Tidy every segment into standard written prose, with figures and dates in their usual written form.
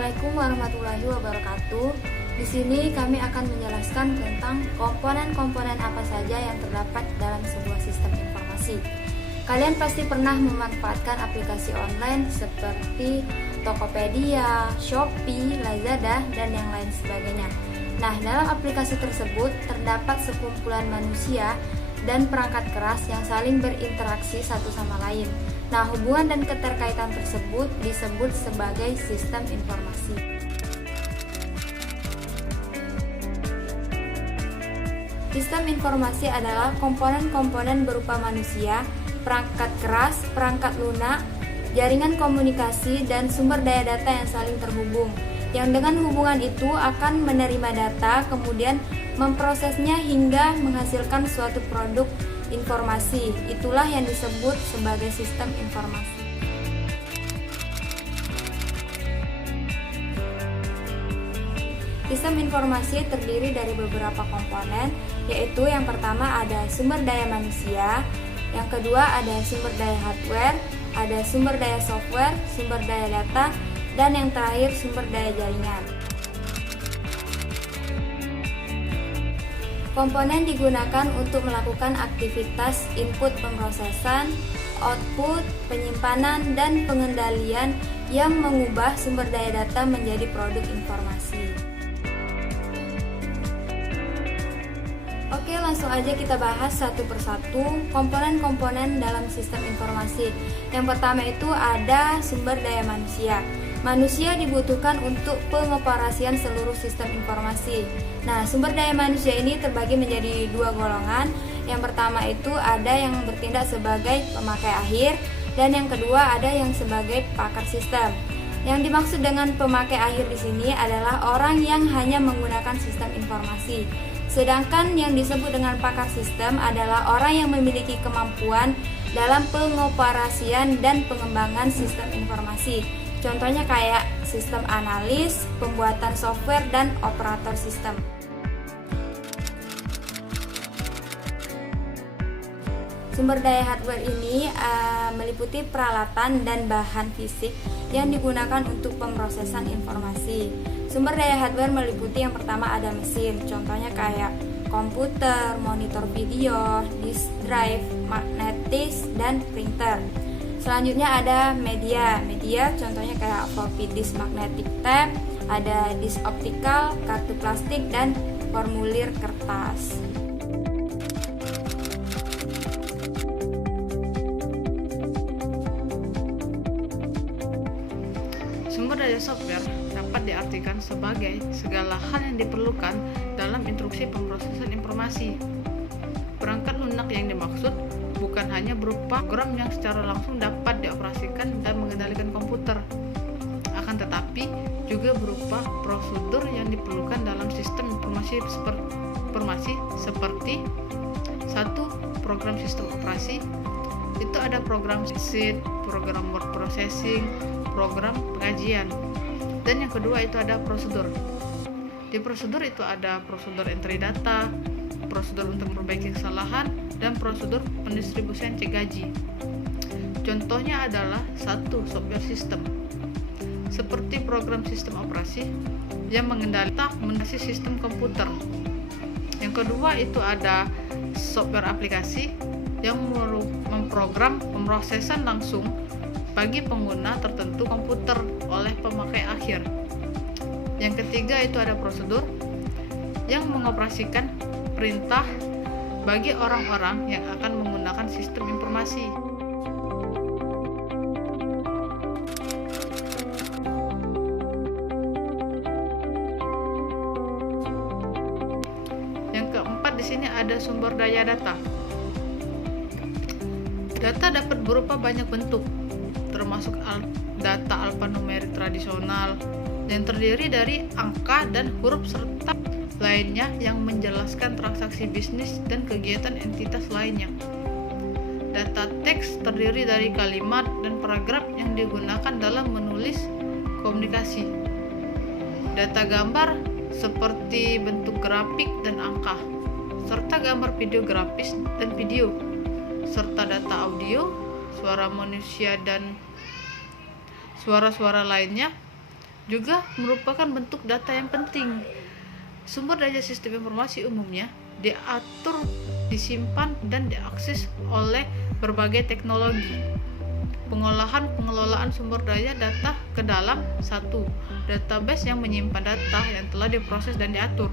Assalamualaikum warahmatullahi wabarakatuh. Di sini kami akan menjelaskan tentang komponen-komponen apa saja yang terdapat dalam sebuah sistem informasi. Kalian pasti pernah memanfaatkan aplikasi online seperti Tokopedia, Shopee, Lazada, dan yang lain sebagainya. Nah, dalam aplikasi tersebut terdapat sekumpulan manusia dan perangkat keras yang saling berinteraksi satu sama lain. Nah, hubungan dan keterkaitan tersebut disebut sebagai sistem informasi. Sistem informasi adalah komponen-komponen berupa manusia, perangkat keras, perangkat lunak, jaringan komunikasi, dan sumber daya data yang saling terhubung. Yang dengan hubungan itu akan menerima data, kemudian memprosesnya hingga menghasilkan suatu produk informasi. Itulah yang disebut sebagai sistem informasi. Sistem informasi terdiri dari beberapa komponen, yaitu yang pertama ada sumber daya manusia, yang kedua ada sumber daya hardware, ada sumber daya software, sumber daya data, dan yang terakhir sumber daya jaringan. Komponen digunakan untuk melakukan aktivitas input pemrosesan, output, penyimpanan, dan pengendalian yang mengubah sumber daya data menjadi produk informasi. Oke, langsung aja kita bahas satu persatu komponen-komponen dalam sistem informasi. Yang pertama itu ada sumber daya manusia. Manusia dibutuhkan untuk pengoperasian seluruh sistem informasi. Nah, sumber daya manusia ini terbagi menjadi dua golongan. Yang pertama itu ada yang bertindak sebagai pemakai akhir, dan yang kedua ada yang sebagai pakar sistem. Yang dimaksud dengan pemakai akhir di sini adalah orang yang hanya menggunakan sistem informasi. Sedangkan yang disebut dengan pakar sistem adalah orang yang memiliki kemampuan dalam pengoperasian dan pengembangan sistem informasi. Contohnya kayak sistem analis, pembuatan software, dan operator sistem. Sumber daya hardware ini meliputi peralatan dan bahan fisik yang digunakan untuk pemrosesan informasi. Sumber daya hardware meliputi yang pertama ada mesin, contohnya kayak komputer, monitor video, disk drive, magnetis, dan printer. Selanjutnya ada media contohnya kayak floppy disk magnetic tape, ada disk optikal, kartu plastik, dan formulir kertas. Sumber daya software dapat diartikan sebagai segala hal yang diperlukan dalam instruksi pemrosesan informasi. Perangkat lunak yang dimaksud bukan hanya berupa program yang secara langsung dapat dioperasikan dan mengendalikan komputer, akan tetapi juga berupa prosedur yang diperlukan dalam sistem informasi seperti satu, program sistem operasi. Itu ada program sheet, program word processing, program pengajian. Dan yang kedua itu ada prosedur. Di prosedur itu ada prosedur entry data, prosedur untuk memperbaiki kesalahan, dan prosedur pendistribusian cek gaji. Contohnya adalah satu, software system, seperti program sistem operasi yang mengendalikan sistem komputer. Yang kedua itu ada software aplikasi yang memprogram pemrosesan langsung bagi pengguna tertentu komputer oleh pemakai akhir. Yang ketiga itu ada prosedur yang mengoperasikan perintah bagi orang-orang yang akan menggunakan sistem informasi. Yang keempat di sini ada sumber daya data. Data dapat berupa banyak bentuk, termasuk data alfanumerik tradisional yang terdiri dari angka dan huruf serta lainnya yang menjelaskan transaksi bisnis dan kegiatan entitas lainnya. Data teks terdiri dari kalimat dan paragraf yang digunakan dalam menulis komunikasi. Data gambar seperti bentuk grafik dan angka, serta gambar video grafis dan video, serta data audio, suara manusia dan suara-suara lainnya, juga merupakan bentuk data yang penting. Sumber daya sistem informasi umumnya diatur, disimpan, dan diakses oleh berbagai teknologi. Pengelolaan sumber daya data ke dalam satu database yang menyimpan data yang telah diproses dan diatur.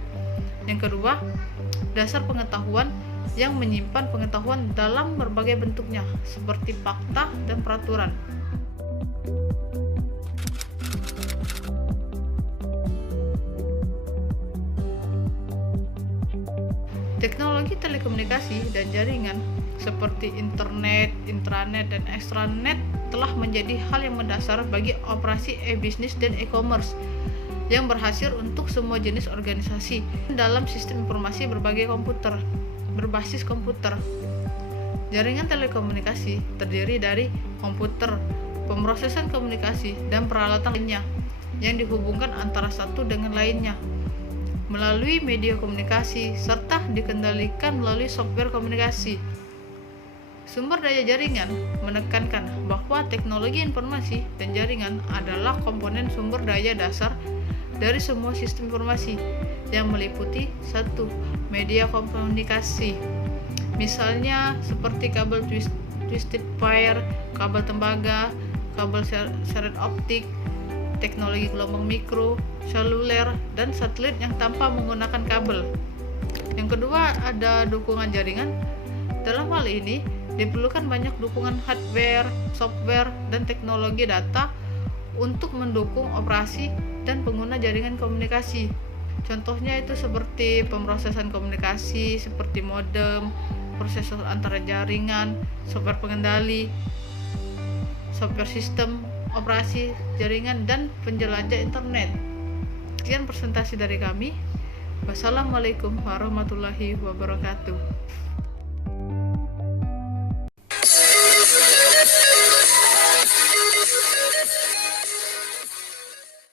Yang kedua, dasar pengetahuan yang menyimpan pengetahuan dalam berbagai bentuknya seperti fakta dan peraturan. Teknologi telekomunikasi dan jaringan seperti internet, intranet, dan extranet telah menjadi hal yang mendasar bagi operasi e-bisnis dan e-commerce yang berhasil untuk semua jenis organisasi dalam sistem informasi berbasis komputer. Jaringan telekomunikasi terdiri dari komputer, pemrosesan komunikasi, dan peralatan lainnya yang dihubungkan antara satu dengan lainnya melalui media komunikasi serta dikendalikan melalui software komunikasi. Sumber daya jaringan menekankan bahwa teknologi informasi dan jaringan adalah komponen sumber daya dasar dari semua sistem informasi yang meliputi satu media komunikasi. Misalnya seperti kabel twisted pair, kabel tembaga, kabel seret optik, teknologi gelombang mikro, seluler, dan satelit yang tanpa menggunakan kabel. Yang kedua, ada dukungan jaringan. Dalam hal ini, diperlukan banyak dukungan hardware, software, dan teknologi data untuk mendukung operasi dan pengguna jaringan komunikasi. Contohnya itu seperti pemrosesan komunikasi, seperti modem, prosesor antara jaringan, software pengendali, software sistem operasi jaringan, dan penjelajah internet. Sekian presentasi dari kami. Wassalamualaikum warahmatullahi wabarakatuh.